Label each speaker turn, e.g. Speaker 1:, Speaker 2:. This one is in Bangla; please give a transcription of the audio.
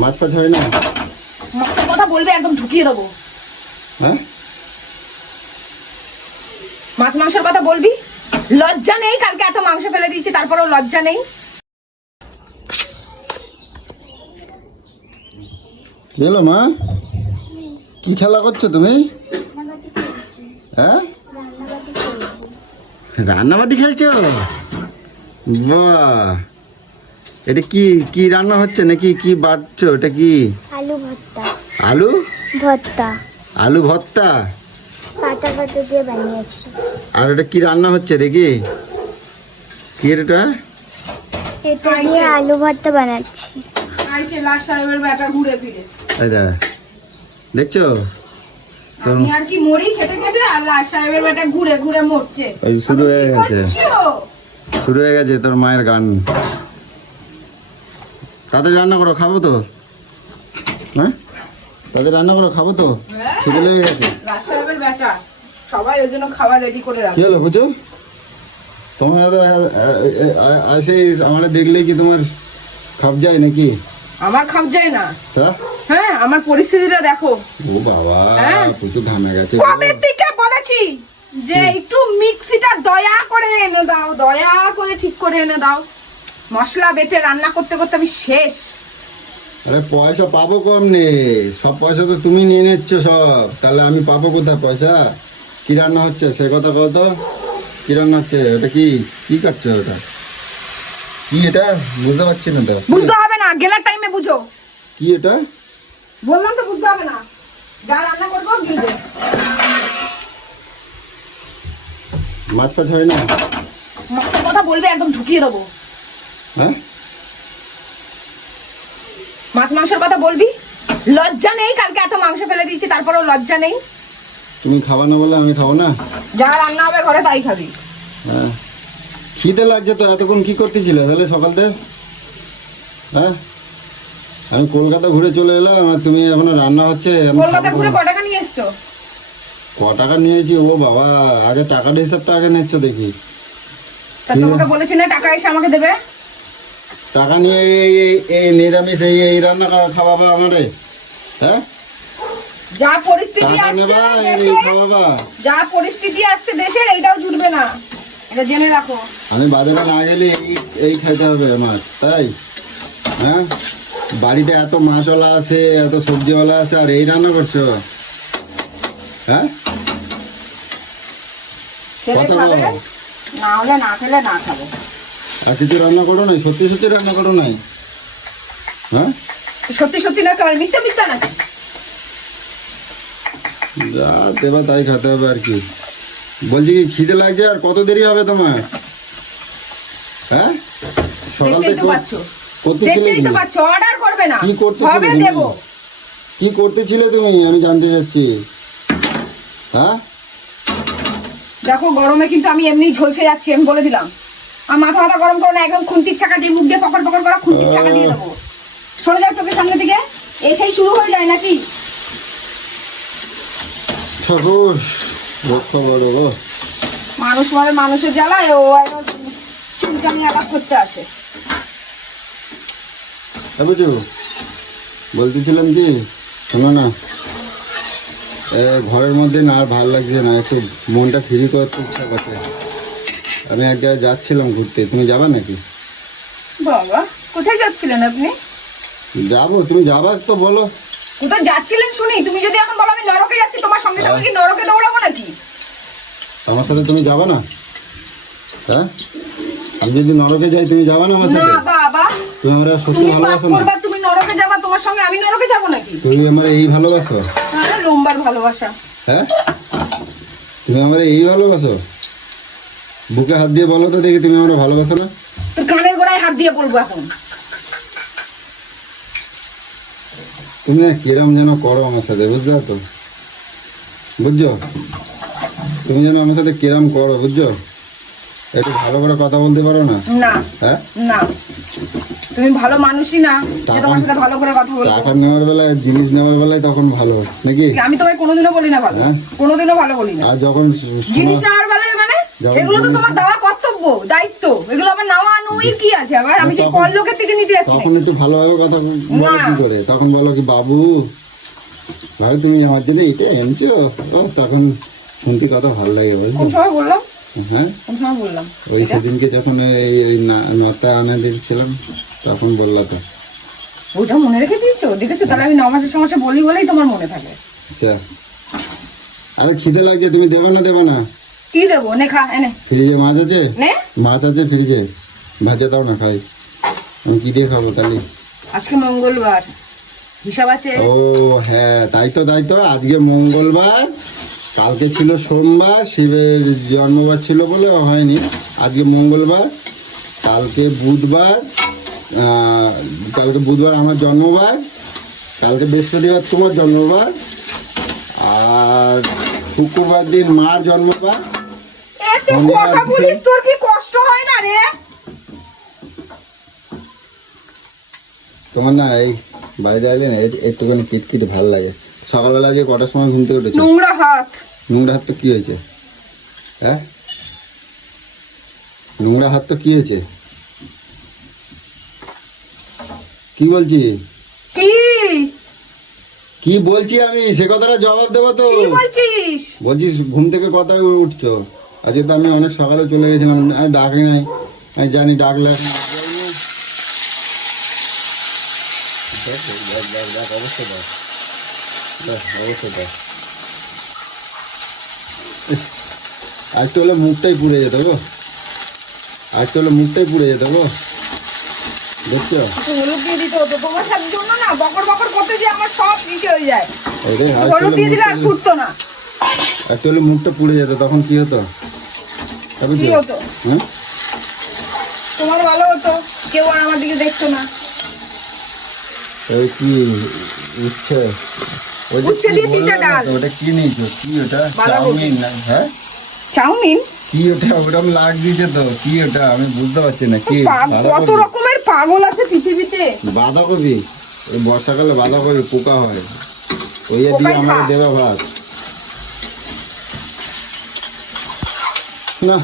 Speaker 1: মাছ ধরে না।
Speaker 2: মাছের কথা বলবে একদম ঢুকিয়ে দেবো।
Speaker 1: হ্যাঁ?
Speaker 2: মাছ মাংসের কথা বলবি? লজ্জা নেই কালকে এত মাংস ফেলে দিয়েছি তারপরেও লজ্জা নেই।
Speaker 1: এলো মা? কি খেলা করছ তুমি? হ্যাঁ? রান্নাবাটি খেলছো? বাহ! এটা কি কি রান্না হচ্ছে নাকি কি বাটছো? এটা কি?
Speaker 3: আলু ভর্তা।
Speaker 1: আলু?
Speaker 3: ভর্তা।
Speaker 1: আলু ভর্তা?
Speaker 3: পাতা পাতা দিয়ে বানিয়েছি।
Speaker 1: আর এটা কি রান্না হচ্ছে দেখি? কি এটা?
Speaker 3: এটা দিয়ে আলু ভর্তা বানাচ্ছি।
Speaker 2: আইছে লাস্ট সাহেবের ব্যাটা ঘুরে ফিরে।
Speaker 1: এটা দেখছ?
Speaker 2: আমি আর কি মরি খেটে খেটে আর লাস্ট সাহেবের ব্যাটা ঘুরে ঘুরে মরছে।
Speaker 1: শুরু হয়ে গেছে। শুরু হয়ে গেছে তোর মায়ের গান। তাদের রান্না করো খাব তো? হ্যাঁ? তাদের রান্না করো খাব তো? খিদে লেগে গেছে।
Speaker 2: ব্যাটা সবাই ওর জন্য খাবার রেডি করে
Speaker 1: কি
Speaker 2: রাখে
Speaker 1: হলো বুঝো তোমার তো আসে আমার দেখলেই কি তোমার খাপ যায় নাকি?
Speaker 2: আমার খাপ যায় না।
Speaker 1: তা
Speaker 2: হ্যাঁ আমার পরিস্থিতিটা দেখো।
Speaker 1: ও বাবা
Speaker 2: হ্যাঁ?
Speaker 1: ঘামে গেছে
Speaker 2: কবে থেকে বলেছি যে একটু মিক্সিটা দয়া করে এনে দাও দয়া করে ঠিক করে এনে দাও। মশলা বেটে রান্না করতে করতে আমি শেষ।
Speaker 1: আরে পয়সা পাবো কম নে সব পয়সা তো তুমি নিয়ে নিচ্ছ সব। তাহলে আমি পাবো কোথায় পয়সা? কি রান্না হচ্ছে? সে কথা কও তো। কি রান্না হচ্ছে? ওটা কি? কি কাটছে ওটা? কি এটা? বুঝতে পারছি না তো।
Speaker 2: বুঝতে হবে না গেলার টাইমে বুঝো।
Speaker 1: কি এটা?
Speaker 2: বললাম তো বুঝতে হবে না। যা রান্না করব
Speaker 1: মাছ ফাছ হয় না?
Speaker 2: কথা বলবে একদম ঢুকিয়ে দেবো।
Speaker 1: হ্যাঁ?
Speaker 2: মাছ মাংসের কথা বলবি? লজ্জা নেই কালকে এত মাংস ফেলে দিয়েছি তারপরেও লজ্জা নেই।
Speaker 1: তুমি খাবা না বলে আমি খাব না?
Speaker 2: যা রান্না হবে ঘরে তাই খাবি।
Speaker 1: হ্যাঁ। খিদে লাগছে তো এতক্ষণ কি করতেছিলে? তাহলে সকাল থেকে হ্যাঁ? আমি কলকাতা ঘুরে চলে এলাম আর তুমি এখনও রান্না হচ্ছে
Speaker 2: কলকাতা ঘুরে ক টাকা নিয়ে এসছো?
Speaker 1: ক টাকা নিয়েছি? ও বাবা আগে টাকার হিসাবটা আগে নিচ্ছ দেখি।
Speaker 2: তা তোমাকে বলেছি না টাকা এসে আমাকে দেবে?
Speaker 1: টাকা নিয়ে এই এই নিরামিষ এই এই রান্না করা খাওয়াবা আমারে। হ্যাঁ?
Speaker 2: যা পরিস্থিতি আসছে দেশে যা পরিস্থিতি আসছে দেশের এইটাও জুটবে না। এটা জেনে রাখো।
Speaker 1: আমি বাজারে না গেলে এই এই খাইতে হবে আমার তাই? হ্যাঁ? বাড়িতে এত মাছওয়ালা আছে এত সবজিওয়ালা আছে আর এই রান্না করছ? হ্যাঁ।
Speaker 2: না হলে না খেলে না খাবে।
Speaker 1: আর কিছু রান্না করো নাই? সত্যি সত্যি রান্না করো নাই? হ্যাঁ?
Speaker 2: সত্যি সত্যি না খাবে মিথ্যা মিথ্যা নাকি
Speaker 1: যা দেবা তাই খেতে হবে আর কি। বলছি কি খিদে লাগছে আর কত দেরি হবে তোমার? হ্যাঁ? সকাল থেকে
Speaker 2: দেখতেই তো পাচ্ছ। অর্ডার করবে না।
Speaker 1: কি করতেছিলে
Speaker 2: হবে? দেবো।
Speaker 1: কি করতেছিলে তুমি? আমি জানতে চাচ্ছি। হ্যাঁ?
Speaker 2: দেখো গরমে কিন্তু আমি এমনি ঝলসে যাচ্ছি আমি বলে দিলাম। আর মাথা মাথা গরম করো না একদম খুন্তির চাকা দিয়ে মুখ দিয়ে পকড় পকড় করা খুন্তির চাকা দিয়ে দেবো। সরে যাও চোখের সামনে দিকে এসেই শুরু হয়ে যায় নাকি? মানুষ মানে মানুষের জ্বালায় ও চুলকানি আঘাত করতে আসে।
Speaker 1: হ্যাঁ বলতেছিলাম যে শোনো না ঘরের মধ্যে না আর ভালো লাগছে না একটু মনটা ফ্রি করতে ইচ্ছা করছে। আমি এক জায়গায় যাচ্ছিলাম ঘুরতে। তুমি যাবা নাকি?
Speaker 2: বাবা কোথায় যাচ্ছিলেন আপনি?
Speaker 1: যাব তুমি যাবা তো বলো।
Speaker 2: কোথায় যাচ্ছিলেন শুনি তুমি যদি এখন বলো আমি নরকে যাচ্ছি তোমার সঙ্গে সঙ্গে কি নরকে দৌড়াবো নাকি?
Speaker 1: আমার সাথে তুমি যাবা না? হ্যাঁ? আমি যদি নরকে যাই তুমি যাবা না আমার
Speaker 2: না বাবা
Speaker 1: তুমি আমার সত্যি
Speaker 2: তুমি পাপ
Speaker 1: ভালোবাসো না।
Speaker 2: তুমি নরকে যাবা তোমার সঙ্গে আমি নরকে যাব নাকি?
Speaker 1: তুমি আমার এই ভালোবাসো?
Speaker 2: হ্যাঁ লম্বার ভালোবাসা।
Speaker 1: হ্যাঁ? তুমি আমার এই ভালোবাসো? বুকে হাত দিয়ে বলো তো দেখি তুমি আমার ভালোবাসো না।
Speaker 2: তোর কানের গোড়ায় হাত দিয়ে বলব এখন।
Speaker 1: তুমি কিরম যেন করো আমার সাথে বুঝতে তো বুঝছ? তুমি যেন আমার সাথে কিরম করো বুঝছ? একটু ভালো করে কথা বলতে পারো না?
Speaker 2: না।
Speaker 1: হ্যাঁ?
Speaker 2: না। তুমি ভালো মানুষই না যে তোমার সাথে ভালো করে কথা বলব।
Speaker 1: টাকা নেওয়ার বেলায় জিনিস নেওয়ার বেলায় তখন ভালো নাকি?
Speaker 2: আমি তোমায় কোনোদিনও বলি না ভালো।
Speaker 1: হ্যাঁ?
Speaker 2: কোনোদিনও ভালো বলি না।
Speaker 1: আর যখন
Speaker 2: জিনিস নেওয়ার
Speaker 1: যখন
Speaker 2: এগুলো তো তোমার দেওয়া কর্তব্য দায়িত্ব। এগুলো আবার নাওয়া কি আছে? আবার আমি কি পর লোকের থেকে নিতে যাচ্ছি।
Speaker 1: তখন একটু ভালোভাবে কথা বলো কি করে? তখন বলো কি বাবু ভাই তুমি আমার জন্য এটা এনেছো? তখন শুনতে ভালো লাগে
Speaker 2: বললাম?
Speaker 1: হ্যাঁ?
Speaker 2: বললাম?
Speaker 1: ওই সেদিনকে যখন এই নটা আনা দিচ্ছিলাম তখন বললা তো।
Speaker 2: ওইটা মনে রেখে দিয়েছ? দেখেছ? তাহলে আমি ন মাসের সমস্যা বলি বলেই তোমার মনে থাকে।
Speaker 1: আচ্ছা। আরে খিদে লাগছে তুমি দেবে না দেবে না।
Speaker 2: কি দেবো? নে খা এনে।
Speaker 1: ফ্রিজে মাছ আছে?
Speaker 2: নে।
Speaker 1: মাছ আছে ফ্রিজে। ভাজা দাও না খাই। আমি কি দিয়ে খাব তাহলে?
Speaker 2: আজকে মঙ্গলবার। হিসাব আছে?
Speaker 1: ও হ্যাঁ তাই তো তাই তো। আজকে মঙ্গলবার কালকে ছিল সোমবার শিবের জন্মবার ছিল বলে হয়নি। আজকে মঙ্গলবার কালকে বুধবার কালকে বুধবার আমার জন্মবার কালকে বৃহস্পতিবার তোমার জন্মবার আর শুক্রবার দিন মার জন্মবার।
Speaker 2: তুই কথা বলিস তোর কি কষ্ট হয় না রে?
Speaker 1: তোমার না এই বাইরে আইলে না একটুখানি কিটকিট ভালো লাগে। সকালবেলা যে কটার সময় ঘুম থেকে উঠেছো?
Speaker 2: নোংরা হাত।
Speaker 1: নোংরা হাত তো কি হয়েছে? হ্যাঁ? নোংরা হাত তো কি হয়েছে? কি বলছি?
Speaker 2: কি?
Speaker 1: কি বলছি আমি? সে কথাটা জবাব দেবো তো।
Speaker 2: কি বলছিস?
Speaker 1: বলছি ঘুম থেকে কথা উঠছো? আজকে তো আমি অনেক সকালে চলে গেছিলাম আমি ডাকি নাই। আমি জানি ডাকলে এখন অবশ্যই দেখ। অবশ্যই দেখ। আজ তো হলে মুখটাই পুড়ে যেত গো। আজ তো হলে মুখটাই পুড়ে যেত গো। দেখছ?
Speaker 2: হলুদ দিয়ে দিতে হতো। তোমার সাথে জন্য না বকর বকর করতে যে আমার সব ইসে হয়ে যায়।
Speaker 1: ওই রে, আজ তো
Speaker 2: হলুদ দিয়ে দিলে আর
Speaker 1: মুখটা-
Speaker 2: ফুটতো না।
Speaker 1: আজ হলে মুখটা পুড়ে যেত তখন কি হতো?
Speaker 2: কি? হতো?
Speaker 1: হ্যাঁ
Speaker 2: তোমার ভালো হতো? কেউ আর আমার দিকে দেখতো না।
Speaker 1: কি উচ্ছে?
Speaker 2: উচ্ছে দিয়ে তিনটা ডাল।
Speaker 1: ওটা কি নিয়েছো? কি ওটা?
Speaker 2: বাঁধাকপি।
Speaker 1: চাউমিন না? হ্যাঁ?
Speaker 2: চাউমিন?
Speaker 1: কি ওটা? ওরকম লাগ দিয়েছে তো। কি ওটা? আমি বুঝতে পারছি না। কি?
Speaker 2: কত
Speaker 1: বাঁধাকপি।
Speaker 2: রকমের পাগল আছে পৃথিবীতে।
Speaker 1: বাঁধাকপি? এই বর্ষাকালে বাঁধাকপি পোকা হয়। ওই দিয়ে আমাকে দেবে ভাত। না